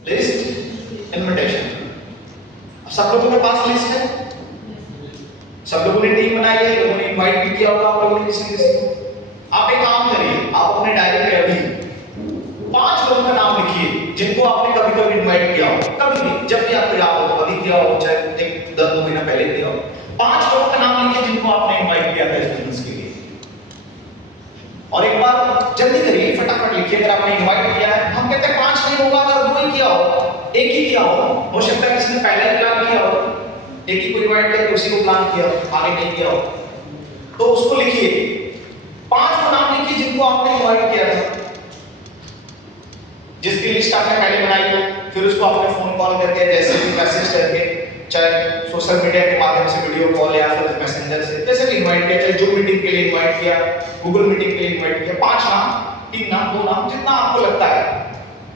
List invitation. सब लोगों के पास लिस्ट है, सब लोगों ने टीम बनाई है, लोगों ने इनवाइट भी किया होगा आप लोगों ने किसी किसी को। आप एक काम करिए, आप अपने डायरी में अभी 5 लोगों का नाम लिखिए जिनको आपने कभी कभी इनवाइट किया हो, कभी भी जब भी आपको याद हो, कभी किया हो, चाहे 1-2 महीना पहले किया हो। 5 लोगों का नाम लिखिए जिनको आपने इनवाइट किया था इस बिजनेस के लिए। और एक बार जल्दी करिए, फटाफट लिखिए। अगर आपने इनवाइट किया है, हम कहते हैं 5 नहीं होगा, अगर 2 ही किया हो, 1 ही किया हो सकता है किसी ने पहले ही प्लान किया हो, एक ही को इनवाइट किया, दूसरी को प्लान किया, आगे नहीं किया हो, तो उसको लिखिए। 5 को नाम लिखिए जिनको आपने इनवाइट किया था, जिसकी लिस्ट आपने पहले बनाई हो, फिर उसको आपने फोन कॉल करके, जैसे भी मैसेज करके, चाहे सोशल मीडिया के माध्यम से वीडियो कॉल या फिर मैसेंजर से, जैसे भी इनवाइट किया, चाहे जूम मीटिंग के लिए इनवाइट किया, गूगल मीटिंग के लिए इनवाइट किया, 5 नाम, 3 नाम, 2 नाम, जितना आपको लगता है।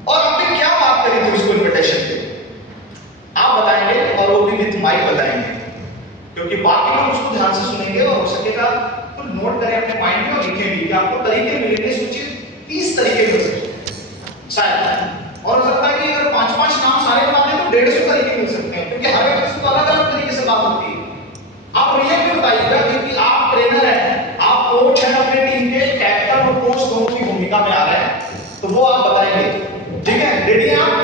और आपने क्या बात करी थी उसको इनविटेशन पे आप बताएंगे, और वो भी विद माइक बताएंगे, क्योंकि बाकी लोग उसको ध्यान से सुनेंगे और हो सकेगा तो नोट करें अपने माइंड में और लिखें भी कि आपको तरीके मिलेंगे, सूचित 30 तरीके मिल सकते हैं शायद। और हो सकता है कि अगर 5-5 नाम सारे बता दें तो 150 तरीके मिल सकते हैं, क्योंकि हर एक को अलग अलग तरीके से बात होती है। आप रियल में बताइएगा, क्योंकि आप ट्रेनर हैं, आप कोच हैं, अपने टीम के कैप्टन और कोच दोनों की भूमिका में आ रहे हैं, तो वो आप बताएंगे। ठीक है, रेडी हैं आप?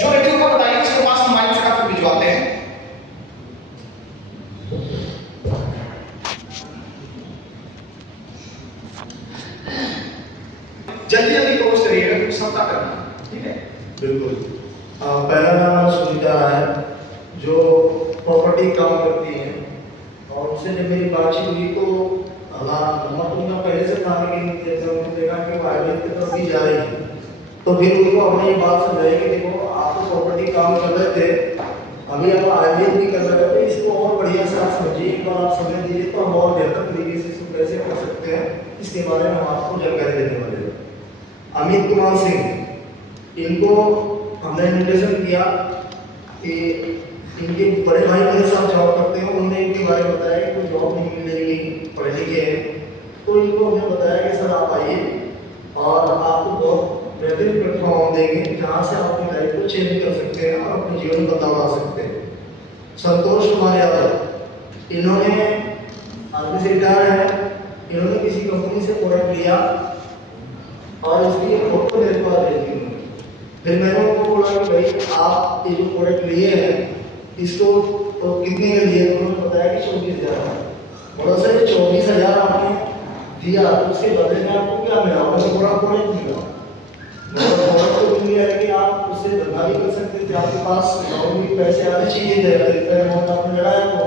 जो रेडी होगा बताइए, उसके पास हम माइक फटाफट भिजवाते हैं। जल्दी जल्दी पोस्ट करिएगा, कुछ सबका करना, ठीक है? बिल्कुल। पहला नाम सुनीता है, जो प्रॉपर्टी काम करती है, और उससे जब मेरी बातचीत हुई तो नंबर उनका पहले से था, लेकिन जैसे उन्होंने देखा कि वो आयुर्वेद की तरफ भी जा रही है, तो फिर उनको अपने ये बात समझाई कि देखो आप तो प्रॉपर्टी काम कर रहे थे, अभी आप आयुर्वेद भी कर रहे हो, तो इसको और बढ़िया से आप समझिए, एक बार आप समझ दीजिए तो हम और बेहतर तरीके से इसको कैसे कर सकते हैं, इसके बारे में हम आपको जानकारी देने वाले हैं। अमित कुमार सिंह, इनको हमने इन्विटेशन किया कि इनके बड़े भाई मेरे साथ जॉब करते हैं, उन्होंने इनके बारे में बताया कि कोई जॉब नहीं मिल रही, पढ़े लिखे हैं, तो इनको हमने बताया कि सर आप आइए और आपको बहुत बेहतरीन प्लेटफॉर्म देंगे जहाँ से आप अपनी लाइफ को चेंज कर सकते हैं और अपने जीवन को बदला सकते हैं। संतोष कुमार यादव, इन्होंने आर्मी से रिटायर है, इन्होंने किसी कंपनी से प्रोडक्ट लिया और इसकी बहुत को देखभाल रही थी। फिर मैंने उनको बोला कि भाई आप ये जो प्रोडक्ट लिए हैं इसको तो कितने के लिए, उन्होंने बताया कि 24,000। बड़ा सर 24,000 आपने दिया, तो उसके बदले में आपको क्या मिला? आपने पूरा प्रोडक्ट मिला, प्रोडक्ट तो मिल गया, लेकिन आप उससे धंधा भी कर सकते थे, आपके पास भी पैसे आने चाहिए थे, अमाउंट आपने लगाया। तो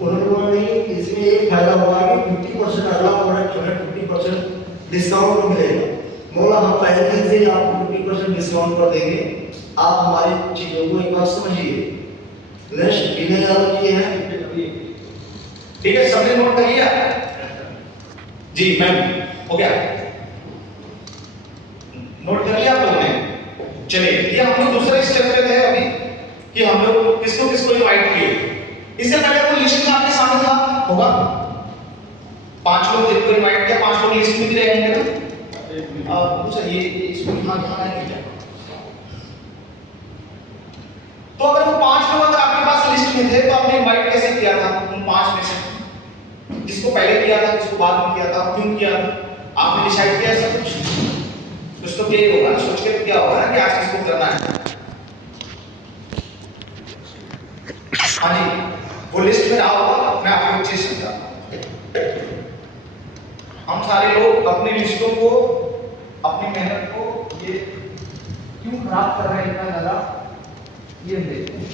उन्होंने बोला नहीं, इसमें एक फायदा हुआ कि 50% अगला प्रोडक्ट जो है 50% डिस्काउंट मिलेगा। बोला हम पहले दिन से ही आपको 50% डिस्काउंट पर देंगे, आप हमारी चीज़ों को एक बार समझिए। नेक्स्ट विनय यादव जी हैं, ठीक है, सबने नोट कर लिया जी? मैम हो गया, नोट कर लिया आप लोगों ने? चलिए, ये हम लोग दूसरे स्टेप पे थे अभी कि हम लोग किसको किसको इनवाइट किए। इससे पहले वो लिस्ट में आपके सामने था होगा, 5 लोग जिनको इनवाइट किया, 5 लोग लिस्ट में भी रहेंगे ना? पूछा ये इसको यहाँ नहीं किया, तो अगर वो 5 लोग अगर आपके पास लिस्ट में थे तो आपने इनवाइट कैसे किया था उन 5 में से? किसको पहले किया था, किसको बाद में किया था, क्यों किया था? आपने डिसाइड किया सब कुछ तो क्या होगा, सोच के क्या होगा ना कि आज किसको करना है। हाँ जी, वो लिस्ट में रहा होगा। मैं आपको एक चीज समझाता हूं, हम सारे लोग अपनी लिस्टों को, अपनी मेहनत को ये क्यों खराब कर रहे हैं इतना ज्यादा, ये देखते हैं।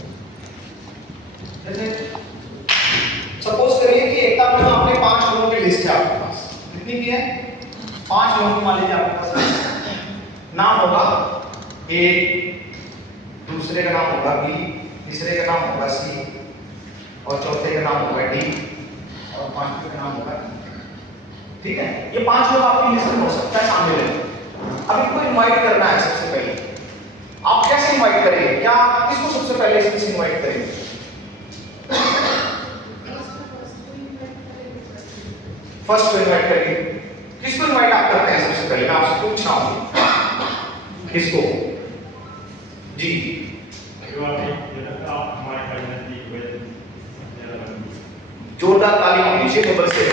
जैसे सपोज करिए कि एक में आपने 5 लोगों की लिस्ट है आपके पास, कितनी की है? 5 लोगों की मान लीजिए आपके पास नाम होगा ए, दूसरे का नाम होगा बी, तीसरे का नाम होगा सी, और चौथे का नाम होगा डी, और 5वें का नाम होगा ई। ठीक है, ये 5 लोग आपकी लिस्ट में हो सकता है शामिल है। अब इनको इनवाइट करना है। सबसे पहले आप कैसे इनवाइट करेंगे? क्या किसको सबसे पहले इसमें इनवाइट करेंगे? फर्स्ट को इनवाइट करेंगे। किसको इनवाइट आप करते हैं सबसे पहले? मैं आपसे पूछ रहा हूं, किसको? जी जोरदार ताली होनी चाहिए डबल से।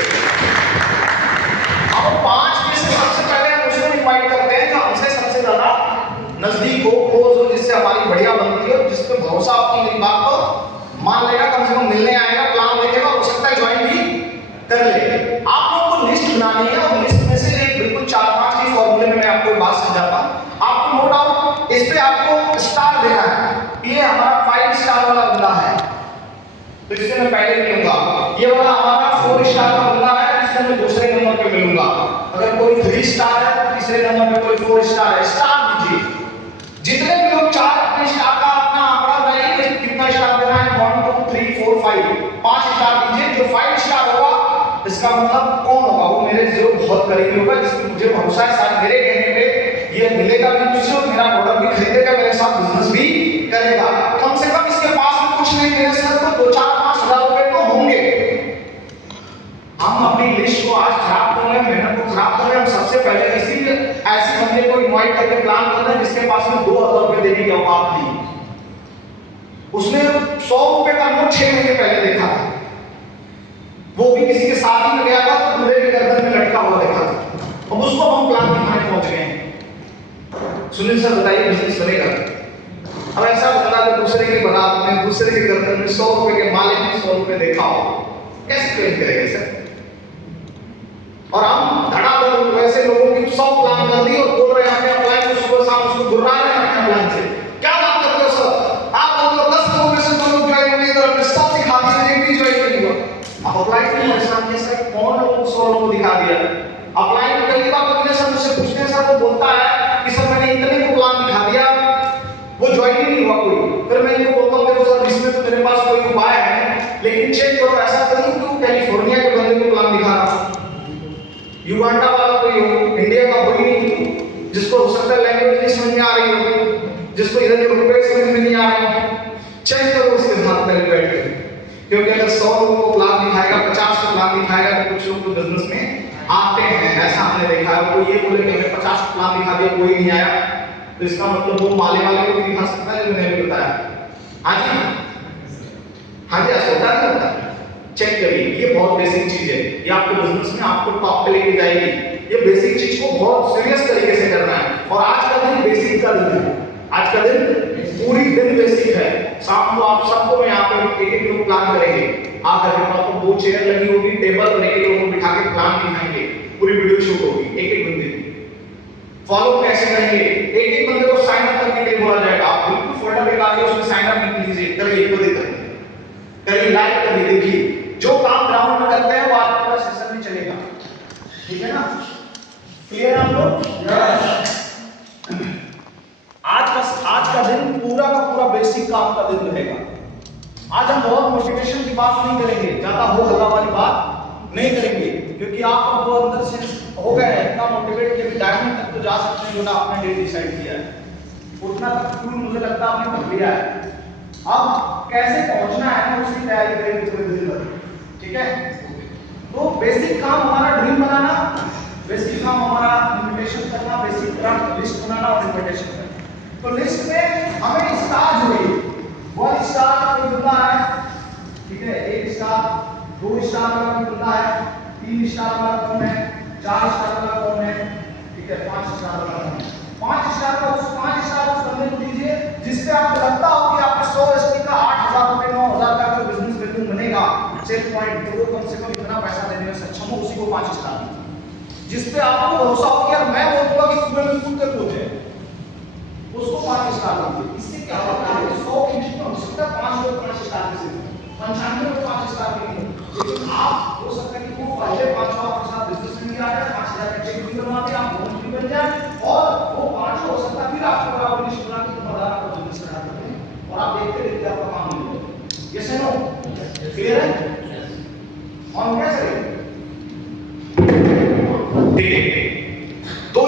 अब 5 में से सबसे पहले हम उसको इनवाइट करते हैं जो हमसे सबसे ज्यादा नजदीक हो, क्लोज हो, जिससे हमारी बढ़िया बनती है, जिस पे भरोसा आपकी मेरी बात को मान लेगा, कम से कम मिलने आएगा, प्लान देखेगा, हो सकता है ज्वाइन भी कर ले। आप लोग को लिस्ट बनानी है और लिस्ट में से एक बिल्कुल 4-5 की फॉर्मूले में मैं आपको बात समझाता हूं। आपको नो डाउट इस पे आपको स्टार देना है। ये हमारा 5 स्टार वाला बंदा है तो इससे मैं पहले मिलूंगा। ये वाला हमारा 4 स्टार का बंदा है, इससे मैं दूसरे नंबर पे मिलूंगा। अगर कोई 3 स्टार है तो तीसरे नंबर पे कोई 4 स्टार है, स्टार दीजिए। जितने भी लोग 4 अपने स्टार का अपना आंकड़ा नहीं कितना स्टार देना है, 1 2 3 4 5 5 स्टार दीजिए। जो 5 स्टार होगा इसका मतलब कौन होगा, वो मेरे जो बहुत करीबी होगा, जिसमें मुझे भरोसा है शायद मेरे कहने पे ये मिलेगा भी मुझसे और मेरा प्रोडक्ट भी खरीदेगा, मेरे साथ बिजनेस भी करेगा। कम से कम इसके पास में कुछ नहीं मेरे साथ तो 2-4-5 हजार रुपए तो होंगे। हम अपनी लिस्ट को आज खराब कर रहे हैं, मेहनत को खराब कर रहे हैं। हम सबसे पहले इसी ऐसे बंदे को इनवाइट करके प्लान कर रहे हैं जिसके पास में 2000 रुपए देने की औकात थी। उसने 100 रुपए का नोट 6 महीने पहले देखा था, वो भी किसी के शादी में गया था तो दूल्हे के गर्दन में लटका हुआ देखा था। अब उसको हम प्लान दिखाने पहुंच गए हैं। सुनील सर बताइए बिजनेस बनेगा? अब ऐसा बंदा जो दूसरे की बारात में दूसरे के गर्दन में 100 रुपए के माले में 100 रुपए देखा हो, कैसे ट्रेन करेंगे सर? और हम धड़ाधड़ वैसे लोगों की 100 प्लान कर दी और बोल रहे हैं अपने अपलाइन को सुबह शाम उसको गुर्रा रहे हैं अपने अपलाइन से। क्या बात करते हो सर? आप बोलते हो 10 लोगों में से 2 लोग ज्वाइन होंगे, इधर हमने 100 दिखा दिया, एक भी ज्वाइन नहीं हुआ। अब अपलाइन की परेशान किया सर, कौन लोगों को 100 लोगों को दिखा दिया? अपलाइन कई बार तो सर मुझसे पूछते हैं, सर वो बोलता है कि सर मैंने इतने को प्लान दिखा दिया, वो ज्वाइन ही नहीं हुआ कोई। फिर मैं इनको बोलता हूं देखो सर इसमें तो मेरे पास कोई उपाय है, लेकिन चेक करो ऐसा करो कि कैलिफोर्निया के बंदे को प्लान दिखा रहा, युगांडा वाला कोई हो, इंडिया का कोई नहीं, जिसको हो सकता है लैंग्वेज नहीं समझ में आ रही हो, जिसको इधर के रुपए समझ में नहीं आ रहे हो, चेक करो उसके साथ पहले बैठ के। क्योंकि अगर 100 लोगों को प्लान दिखाएगा, 50 को प्लान दिखाएगा तो कुछ लोग तो बिजनेस में आते हैं, ऐसा हमने देखा है। कोई ये बोले कि हमें 50 को प्लान दिखा दिया कोई नहीं आया, तो इसका मतलब वो माले वाले को भी दिखा सकता है जो मैंने भी बताया। हाँ जी ऐसा होता है। चेक करिए, ये बहुत बेसिक चीज है, ये आपके बिजनेस में आपको टॉप पे लेके जाएगी। ये बेसिक चीज को बहुत सीरियस तरीके से करना है। और आज का दिन बेसिक का दिन है, आज का दिन पूरी दिन बेसिक है। शाम को आप सबको मैं यहाँ पे एक लोग प्लान करेंगे, आकर के आपको 2 चेयर लगी होगी, टेबल बनेगी, लोगों को बिठा के प्लान दिखाएंगे, पूरी वीडियो शूट होगी। एक बंदे फॉलो कैसे करेंगे, एक बंदे को साइन अप करने के लिए बोला जाएगा। आप बिल्कुल फोल्डर निकालिए, उसमें साइन अप लिख लीजिए, करिए करिए लाइक करिए, देखिए जो काम ग्राउंड में करते हैं वो आज पूरा सेशन में चलेगा। ठीक है ना? क्लियर आप लोग? आज का दिन पूरा का पूरा बेसिक काम का दिन रहेगा। आज हम बहुत मोटिवेशन की बात नहीं करेंगे, ज्यादा हो हल्ला वाली बात नहीं करेंगे, क्योंकि आप तो अंदर से हो गए हैं इतना मोटिवेट कि अभी डायमंड तक तो जा सकते हैं जो ना आपने डेट डिसाइड किया है, उतना तक फ्यूल मुझे लगता है आपने भर लिया है। अब कैसे पहुंचना है ना उसकी तैयारी करेंगे थोड़ी देर बाद। ठीक है? तो बेसिक काम हमारा ड्रीम बनाना, बेसिक काम हमारा इन्विटेशन करना, बेसिक काम लिस्ट बनाना और इन्विटेशन करना। तो लिस्ट में हमें स्टार जोड़िए। 1 स्टार का कोई बंदा है, ठीक है, 1 स्टार, 2 स्टार का कोई बंदा है, 3 स्टार वाला कौन है, 4 स्टार वाला कौन है, ठीक है, 5 स्टार वाला कौन है। 5 स्टार का उस 5 स्टार उस बंदे को दीजिए जिससे आपको लगता हो कि आपके 100 एसपी का 8000 रुपए 9000 का जो बिजनेस वैल्यू बनेगा सेल पॉइंट, तो वो कम से कम इतना पैसा देने में सक्षम हो, उसी को 5 स्टार दीजिए। जिस पे आपको भरोसा हो कि यार मैं बोलूंगा कि तुम्हें बिल्कुल तक हो जाए, उसको 5 स्टार दीजिए। इससे क्या होगा कि 100 की लिस्ट में हो सकता है 5 लोग 5 स्टार दे सकते हैं, 95 लोग 5 स्टार देंगे, लेकिन आप हो सकता है कि वो पहले 5 आपके साथ बिजनेस में आ जाए, 5000 का चेक भी बनवा दे, आप लोन भी बन जाए, और वो 5 हो सकता है फिर आपको बराबर लिस्ट बना के तुम बाजार का बिजनेस स्टार्ट करते हैं और आप देखते देखते आपका काम हो जाएगा। यस है नो? क्लियर है? और कैसे करेंगे? ठीक है, तो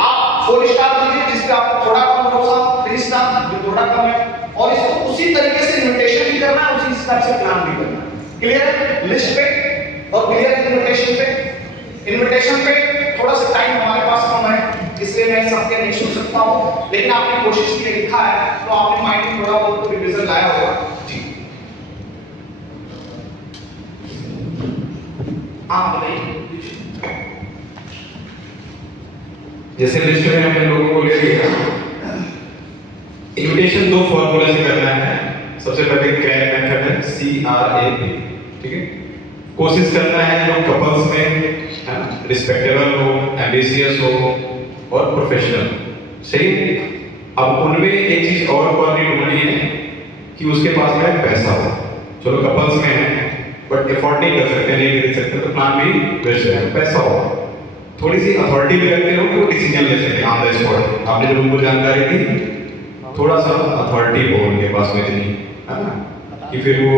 आप 4 स्टार दीजिए जिसपे आपको थोड़ा कम भरोसा, 3 स्टार जो थोड़ा कम है, और इसको उसी तरीके से इन्विटेशन भी करना है, उसी हिसाब से प्लान भी करना है। क्लियर है? लिस्ट पे और क्लियर इन्विटेशन पे। इन्विटेशन पे थोड़ा सा टाइम हमारे पास कम है, इसलिए मैं सबके नहीं सुन सकता हूँ, लेकिन आपने कोशिश की लिखा है तो आपने माइंड में थोड़ा बहुत तो रिविजन लाया होगा जी। हाँ बताइए। जैसे लिस्ट में हमने लोगों को ले लिया, इन्विटेशन 2 फॉर्मूला से करना है। सबसे पहले क्रैक मेथड है, CRAP, ठीक है। कोशिश करना है जो कपल्स में रिस्पेक्टेबल हो, एम्बिशियस हो और प्रोफेशनल, सही। अब उनमें एक चीज और क्वालिटी ढूंढनी है कि उसके पास में पैसा हो। चलो कपल्स में है बट एफोर्ड नहीं कर सकते, नहीं खरीद सकते, तो प्लान भी बेस्ट है। पैसा हो, थोड़ी सी अथॉरिटी भी रखते हो तो डिसीजन ले सकते हैं ऑन द स्पॉट। आपने जब उनको जानकारी दी, थोड़ा सा अथॉरिटी हो उनके पास में इतनी, है ना, कि फिर वो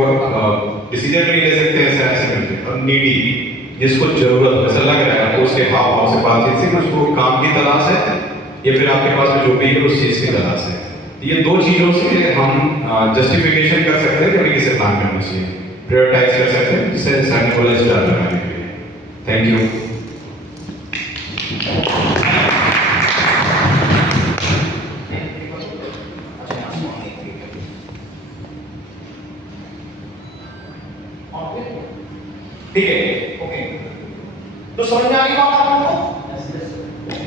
डिसीजन नहीं ले सकते ऐसे ऐसे करके। और नीडी, जिसको जरूरत ऐसा लग रहा है आपको उसके हाव भाव से बातचीत से, उसको काम की तलाश है या फिर आपके पास में जो भी है उस चीज की तलाश है। ये दो चीजों से हम जस्टिफिकेशन कर सकते हैं कि हमें किसे प्लान करना चाहिए, प्रायोरिटाइज कर सकते हैं, जिससे सामने वाला स्टार्ट करने के लिए। Thank you. ठीक है, ओके, तो समझ में आ गई बात आप लोगों को?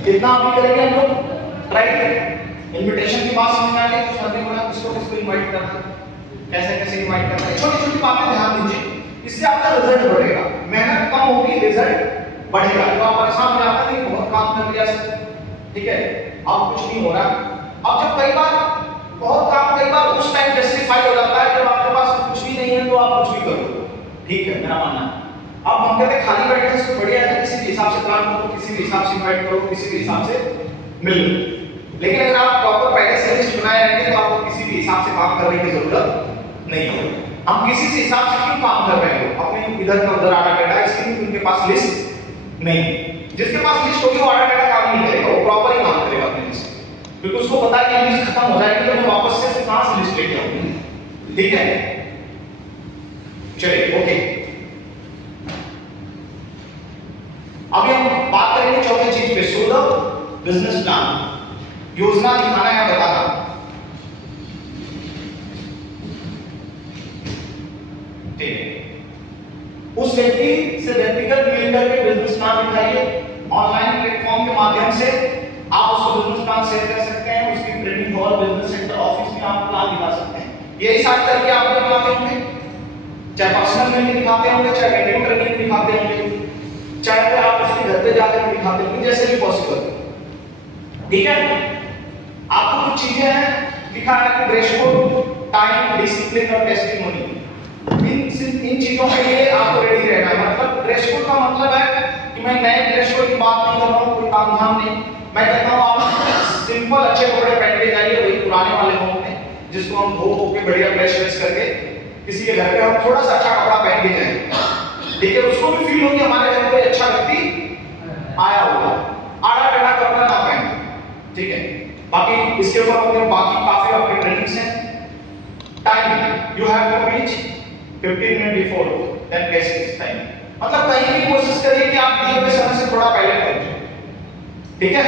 कितना अभी करेंगे हम लोग ट्राई करें। इनविटेशन की बात समझ में आ गई, कुछ करने वाला किसको किसको इनवाइट करना है, कैसे कैसे इनवाइट करना है, छोटी छोटी बातें ध्यान दीजिए, इससे आपका रिजल्ट बढ़ेगा। मेहनत कम होगी, रिजल्ट बढ़ेगा। तो आप परेशान हो जाते हैं कि बहुत काम कर लिया सर, ठीक है, अब कुछ नहीं हो रहा। अब जब कई बार बहुत काम, कई बार उस टाइम जस्टिफाई हो जाता है जब आपके पास कुछ भी नहीं है तो आप कुछ भी करो, ठीक है, मेरा मानना है। अब हम कहते हैं खाली बैठने से बढ़िया है किसी भी हिसाब से प्लान करो, किसी भी हिसाब से इनवाइट करो, किसी भी हिसाब से मिल लो। लेकिन अगर आप प्रॉपर पहले से लिस्ट बनाए रहेंगे तो आपको किसी भी हिसाब से काम करने की जरूरत नहीं है। हम किसी से हिसाब से क्यों काम कर रहे हैं, अपने इधर का उधर आड़ा टेढ़ा, इसलिए उनके पास लिस्ट नहीं। जिसके पास लिस्ट होगी वो आड़ा टेढ़ा काम नहीं करेगा, वो प्रॉपर ही काम करेगा अपनी लिस्ट, क्योंकि उसको पता है कि लिस्ट खत्म हो जाएगी तो मैं वापस से कहां से लिस्ट लेके आऊंगा, ठीक है। चलिए ओके, अभी हम बात करेंगे चौथी चीज पे, सो द बिजनेस प्लान, योजना दिखाना या बताना। ठीक है, उस व्यक्ति से व्यक्तिगत मिल करके बिजनेस प्लान दिखाइए। ऑनलाइन प्लेटफॉर्म के माध्यम से आप उसको बिजनेस प्लान शेयर कर सकते हैं, उसकी training hall, business centre, office में आप प्लान दिखा सकते हैं। यही सारे तरीके आप दिखाते होंगे, चाहे पर्सनल ट्रेनिंग दिखाते होंगे, चाहे वेन्यू ट्रेनिंग दिखाते होंगे, चाहे फिर आप उसके घर पे जाकर दिखाते होंगे, जैसे भी पॉसिबल, ठीक है। आपको कुछ चीजें हैं लिखा है कि ड्रेस कोड, टाइम, डिसिप्लिन और टेस्टिमोनी, इन चीजों के लिए आपको रेडी रहना है। मतलब ड्रेस कोड का मतलब है कि मैं नए ड्रेस कोड की बात नहीं कर रहा हूँ, कोई तामझाम नहीं, मैं कहता हूँ आप सिंपल अच्छे कपड़े पहन के जाइए, वही पुराने वाले होंगे जिसको हम धो के बढ़िया प्रेस करके किसी के घर पे हम थोड़ा सा अच्छा कपड़ा पहन के जाएं, ठीक है, उसको भी फील होगी हमारे घर पे अच्छा व्यक्ति आया होगा, आड़ा टेढ़ा कपड़ा ना पहने, ठीक है। बाकी इसके ऊपर अपने बाकी काफी आपके ट्रेनिंग्स हैं। Time, you have to reach 15 minute before then guess this time, मतलब कहीं भी कोशिश करिए कि आप दिए हुए समय से थोड़ा पहले पहुंचे, ठीक है।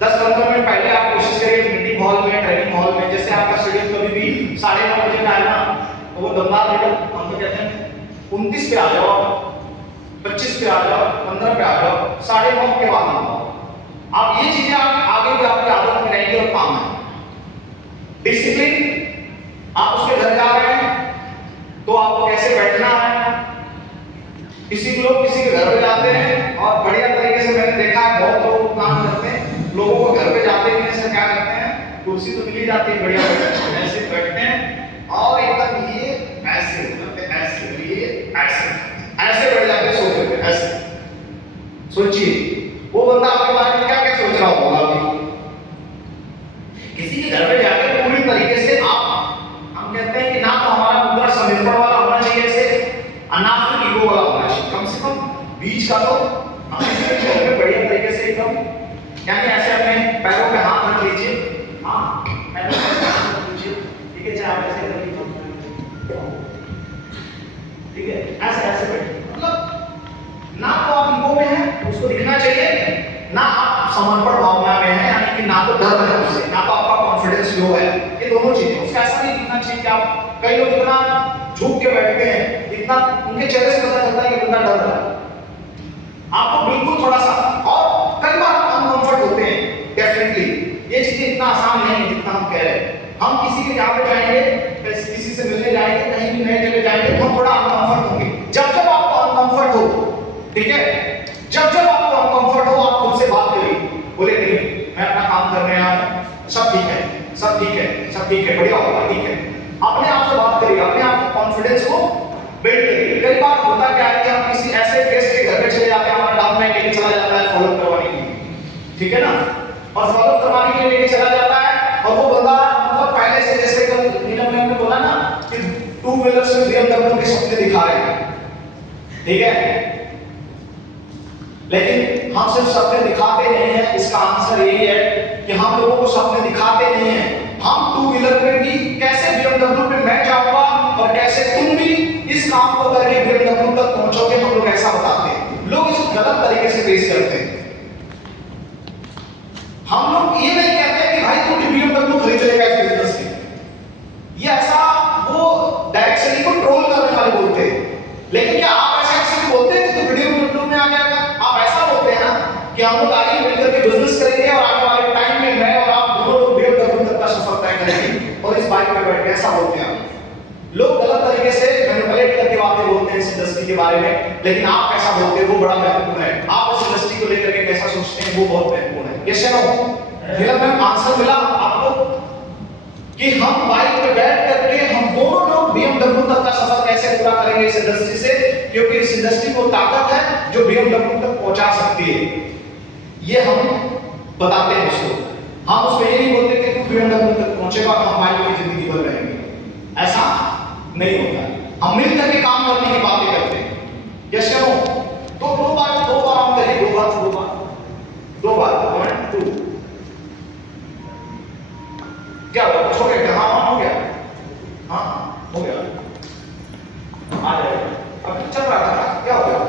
10-15 मिनट पहले आप कोशिश करिए मीटिंग हॉल में, ट्रेनिंग हॉल में। जैसे आपका शेड्यूल कभी भी 9:30 बजे का है ना, तो वो दमदार लीडर हम तो कहते हैं 29 पे आ जाओ, 25 पे आ जाओ, 15 पे आ जाओ, 9:30 के बाद आओ। अब ये चीजें आप आगे भी आपकी आदत में रहेंगी और काम है। डिसिप्लिन, आप उसके घर जा रहे हैं तो आपको कैसे बैठना है। किसी लोग किसी के घर पे जाते हैं और बढ़िया तरीके से, मैंने देखा है बहुत लोग काम करते हैं, लोगों को घर पे जाते हैं से क्या करते हैं, कुर्सी तो मिली जाती है बढ़िया, ऐसे बैठते हैं और एकदम ये ऐसे करते हैं, ऐसे ये ऐसे ऐसे बैठ जाते हैं सोफे पे ऐसे। सोचिए वो बंदा आपके बारे में क्या क्या सोच रहा होगा। अभी किसी के घर पे जाकर पूरी तरीके से आप, हम कहते हैं कि ना तो हमारा मुद्रा समर्पण वाला होना चाहिए ऐसे, अनाथ ईगो वाला होना चाहिए, कम से कम बीच का तो हम किसी के घर पे बढ़िया तरीके से एकदम, यानी ऐसे अपने पैरों पे हाथ रख लीजिए, हाँ पैरों पे हाथ रख लीजिए, ठीक है, चाहे आप ऐसे कर लीजिए, ठीक है, ऐसे ऐसे बैठिए। मतलब ना तो आप ईगो में हैं, उसको दिखना चाहिए, ना आप आप समर्पण भावना में हैं, यानी कि ना तो डर है उससे, ना तो आपका कॉन्फिडेंस लो है, ये दोनों चीजें। उसका ऐसा नहीं दिखना चाहिए कि आप, कई लोग इतना झुक के बैठते हैं, इतना उनके चेहरे से पता चलता है कि बंदा डर रहा है। आपको बिल्कुल थोड़ा सा, और कई बार हम अनकंफर्ट होते हैं, डेफिनेटली ये चीजें इतना आसान नहीं है जितना हम कह रहे हैं। हम किसी के यहाँ पे जाएंगे, किसी से मिलने जाएंगे, कहीं भी नए जगह जाएंगे तो हम थोड़ा अनकंफर्ट होंगे। जब जब आपको अनकंफर्ट हो, ठीक है, जब जब आपको अनकंफर्ट हो, आप खुद से बात करिए, बोले नहीं मैं अपना काम कर रहे हैं, सब ठीक है, सब ठीक है, सब ठीक है, बढ़िया होगा, ठीक है। अपने आप से बात करिए, अपने आप के कॉन्फिडेंस को बिल्ड करिए। कई बार होता क्या है कि हम किसी ऐसे गेस्ट के घर में चले जाते हैं, हमारा डाउन लाइन लेके चला जाता है फॉलो करवाने के लिए, ठीक है ना, और फॉलो करवाने के लिए लेके चला जाता है, और वो बंदा मतलब पहले से, जैसे कल नीलम मैम ने बोला ना कि 2 व्हीलर्स में BMW के सपने दिखा रहे हैं, ठीक है, लेकिन हम सिर्फ सपने दिखाते नहीं हैं। इसका आंसर यही है कि हम लोगों को सपने दिखाते नहीं हैं, हम 2 व्हीलर में भी कैसे BMW पे मैं जाऊंगा और कैसे तुम भी इस काम को करके BMW तक पहुंचोगे, हम लोग ऐसा बताते हैं। लोग इसको गलत तरीके से पेश करते हैं। हम लोग ये नहीं कहते कि भाई तू BMW खरीद लेगा इस बिजनेस में, ये ऐसा वो डायरेक्टली को ट्रोल करने वाले बोलते हैं। लेकिन क्या आप ऐसा एक्चुअली बोलते हैं कि तो BMW में आ जाएगा? आप ऐसा बोलते हैं ना कि हम लोग आगे मिलकर के बिजनेस करेंगे और आने वाले टाइम में मैं और आप दोनों लोग BMW तक का सफर तय करेंगे और इस बाइक पे बैठ के, ऐसा बोलते हैं आप। लोग गलत तरीके से मैनिपुलेट करके बातें बोलते हैं इस इंडस्ट्री के बारे में, लेकिन आप कैसा बोलते हैं वो बड़ा महत्वपूर्ण है। आप इस इंडस्ट्री को लेकर के कैसा सोचते हैं वो बहुत महत्वपूर्ण है। यस या नो? मेरा मैम आंसर मिला आपको कि हम बाइक पे बैठ करके हम दोनों लोग BMW तक का सफर कैसे पूरा करेंगे इस इंडस्ट्री से, क्योंकि इस इंडस्ट्री को ताकत है जो BMW तक पहुंचा सकती है, ये हम बताते हैं उसको। हम उसको ये नहीं बोलते कि तू BMW तक पहुंचेगा तो हम बाइक की जिंदगी भर रहेंगे, ऐसा नहीं होता। हम मिल करके काम करने की बातें करते हैं। यस या नो? तो दो बार हम करें, दो बार 1 2 क्या हुआ? कुछ हो गया क्या? हाँ हो गया, हाँ हो गया, आ जाएगा। अब चल रहा था, क्या हो गया?